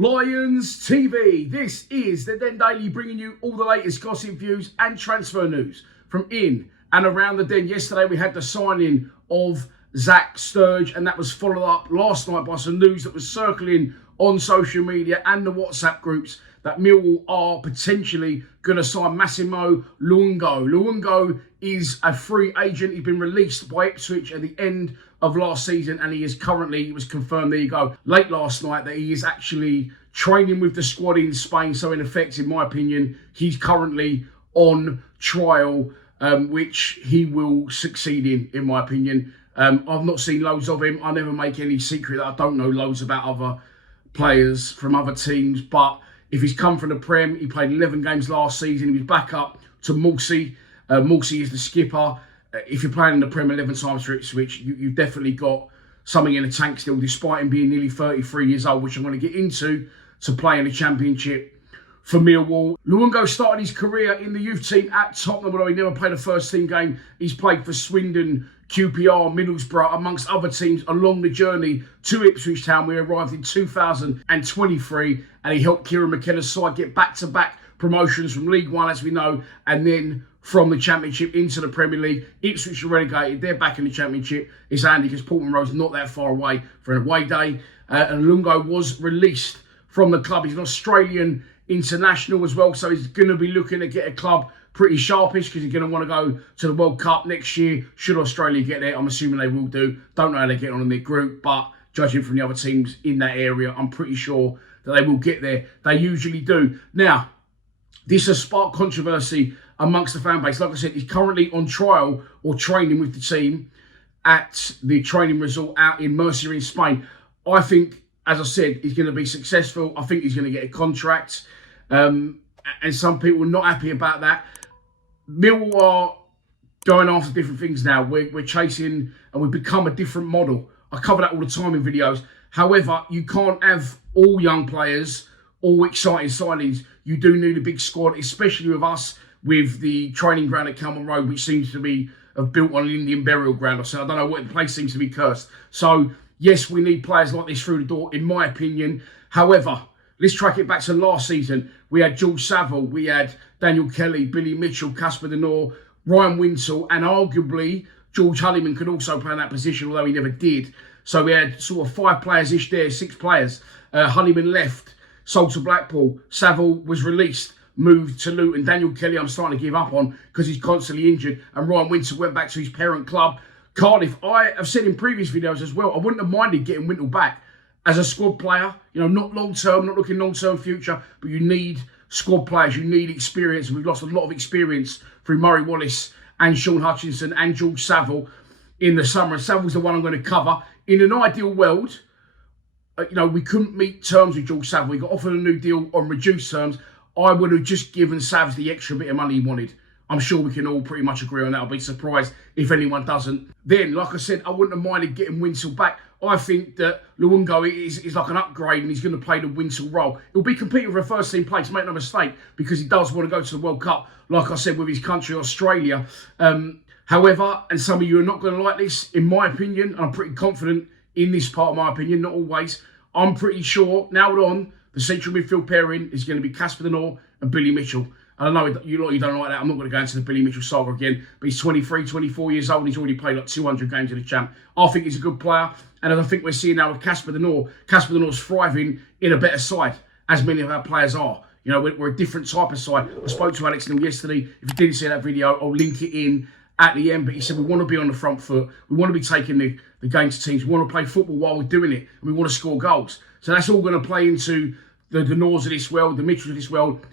Lions TV. This is the Den Daily, bringing you all the latest gossip, views and transfer news from in and around the Den. Yesterday we had the signing of Zach Sturge, and that was followed up last night by some news that was circling on social media and the WhatsApp groups that Millwall are potentially going to sign Massimo Luongo. Luongo is a free agent. He's been released by Ipswich at the end of last season, and he is currently, it was confirmed, there you go, late last night, that he is actually training with the squad in Spain. So in effect, in my opinion, he's currently on trial, which he will succeed in my opinion. I've not seen loads of him. I never make any secret that I don't know loads about other players from other teams, but if he's come from the Prem, he played 11 games last season. He was back up to Mulsey. Mulsey is the skipper. If you're playing in the Prem 11 times for Ipswich, you've definitely got something in the tank still, despite him being nearly 33 years old, which I'm going to get into, to play in the Championship for Millwall. Luongo started his career in the youth team at Tottenham, although he never played a first team game. He's played for Swindon, QPR, Middlesbrough, amongst other teams along the journey to Ipswich Town. We arrived in 2023, and he helped Kieran McKenna's side get back-to-back promotions from League One, as we know, and then from the Championship into the Premier League. Ipswich are relegated. They're back in the Championship. It's handy because Portman Road's not that far away for an away day. And Luongo was released from the club. He's an Australian international as well, so he's going to be looking to get a club pretty sharpish, because he's going to want to go to the World Cup next year. Should Australia get there, I'm assuming they will do. Don't know how they get on in their group, but judging from the other teams in that area, I'm pretty sure that they will get there. They usually do. Now, this has sparked controversy amongst the fan base. Like I said, he's currently on trial or training with the team at the training resort out in Murcia in Spain. I think, as I said, he's going to be successful. I think he's going to get a contract. And some people are not happy about that. Millwall are going after different things now. We're chasing, and we've become a different model. I cover that all the time in videos. However, you can't have all young players, all exciting signings. You do need a big squad, especially with us, with the training ground at Kelman Road, which seems to be built on an Indian burial ground. So I don't know what, the place seems to be cursed. So yes, we need players like this through the door, in my opinion. However, let's track it back to last season. We had George Saville, we had Daniel Kelly, Billy Mitchell, Casper De Norre, Ryan Wintle, and arguably George Honeyman could also play in that position, although he never did. So we had sort of 5 players-ish there, 6 players. Honeyman left, sold to Blackpool. Saville was released, moved to Luton. Daniel Kelly, I'm starting to give up on because he's constantly injured. And Ryan Wintle went back to his parent club, Cardiff. I have said in previous videos as well, I wouldn't have minded getting Wintle back as a squad player. You know, not long-term, not looking long-term future, but you need squad players, you need experience. And we've lost a lot of experience through Murray Wallace and Sean Hutchinson and George Saville in the summer. And Saville's the one I'm going to cover. In an ideal world, you know, we couldn't meet terms with George Saville. We got offered a new deal on reduced terms. I would have just given Savs the extra bit of money he wanted. I'm sure we can all pretty much agree on that. I'll be surprised if anyone doesn't. Then, like I said, I wouldn't have minded getting Wintle back. I think that Luongo is like an upgrade, and he's going to play the Wintle role. He'll be competing for a first-team place, make no mistake, because he does want to go to the World Cup, like I said, with his country, Australia. However, and some of you are not going to like this, in my opinion, and I'm pretty confident in this part of my opinion, not always, I'm pretty sure, now on, the central midfield pairing is going to be Casper De Norre and Billy Mitchell. And I know you don't like that. I'm not going to go into the Billy Mitchell saga again. But he's 23, 24 years old. And he's already played like 200 games in the champ. I think he's a good player. And as I think we're seeing now with Casper De Norre is thriving in a better side, as many of our players are. You know, we're a different type of side. I spoke to Alex Neil yesterday. If you didn't see that video, I'll link it in at the end. But he said we want to be on the front foot. We want to be taking the game to teams. We want to play football while we're doing it. And we want to score goals. So that's all going to play into the Norres of this world, the Mitchells of this world.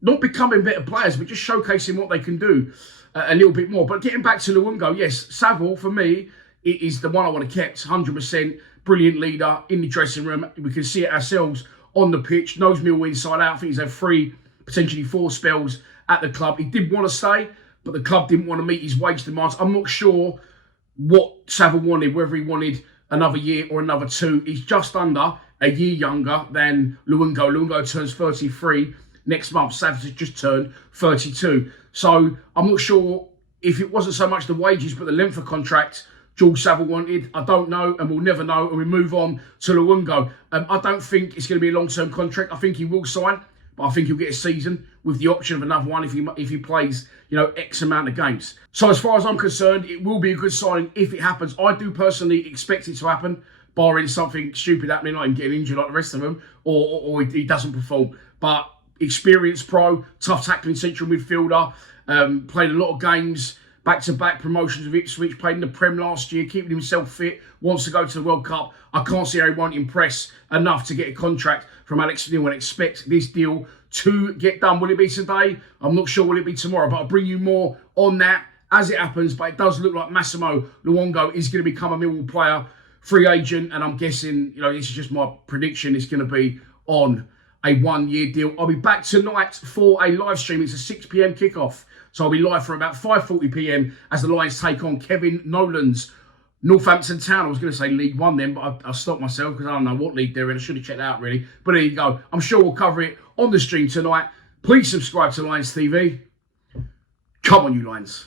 Not becoming better players, but just showcasing what they can do a little bit more. But getting back to Luongo, yes, Saville, for me, it is the one I want to keep, 100%. Brilliant leader in the dressing room. We can see it ourselves on the pitch. Knows Millwall inside out. I think he's had 3, potentially 4 spells at the club. He did want to stay, but the club didn't want to meet his wage demands. I'm not sure what Saville wanted, whether he wanted another year or another 2. He's just under a year younger than Luongo. Luongo turns 33 next month. Savs has just turned 32. So I'm not sure if it wasn't so much the wages, but the length of contract George Savile wanted? I don't know, and we'll never know, and we move on to Luongo. I don't think it's going to be a long-term contract. I think he will sign, but I think he'll get a season with the option of another one if he plays, X amount of games. So as far as I'm concerned, it will be a good signing if it happens. I do personally expect it to happen, barring something stupid happening, like him getting injured like the rest of them, or he doesn't perform. But experienced pro, tough tackling central midfielder, played a lot of games, back-to-back promotions with Ipswich, played in the Prem last year, keeping himself fit, wants to go to the World Cup. I can't see how he won't impress enough to get a contract from Alex Neil and expect this deal to get done. Will it be today? I'm not sure. Will it be tomorrow? But I'll bring you more on that as it happens. But it does look like Massimo Luongo is going to become a Millwall player, free agent, and I'm guessing, this is just my prediction, it's going to be on a 1-year deal. I'll be back tonight for a live stream. It's a 6 p.m. kickoff. So I'll be live for about 5:40 p.m. as the Lions take on Kevin Nolan's Northampton Town. I was going to say League One then, but I stopped myself because I don't know what league they're in. I should have checked that out, really. But there you go. I'm sure we'll cover it on the stream tonight. Please subscribe to Lions TV. Come on, you Lions.